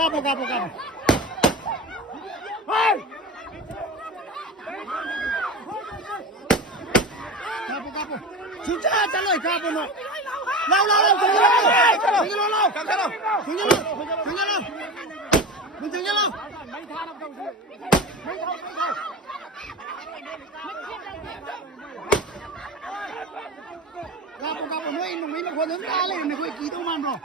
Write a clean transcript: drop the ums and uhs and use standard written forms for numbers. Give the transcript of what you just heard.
Capo, capo, capo. Capo, capo. Xuống trả lời capo nó. Lâu, lâu, lâu, thằng lâu, lâu, lâu, thằng lâu, thằng lâu, thằng lâu. Mình thằng lâu. Capo, capo, noi non mi può dare, ne puoi chi domando.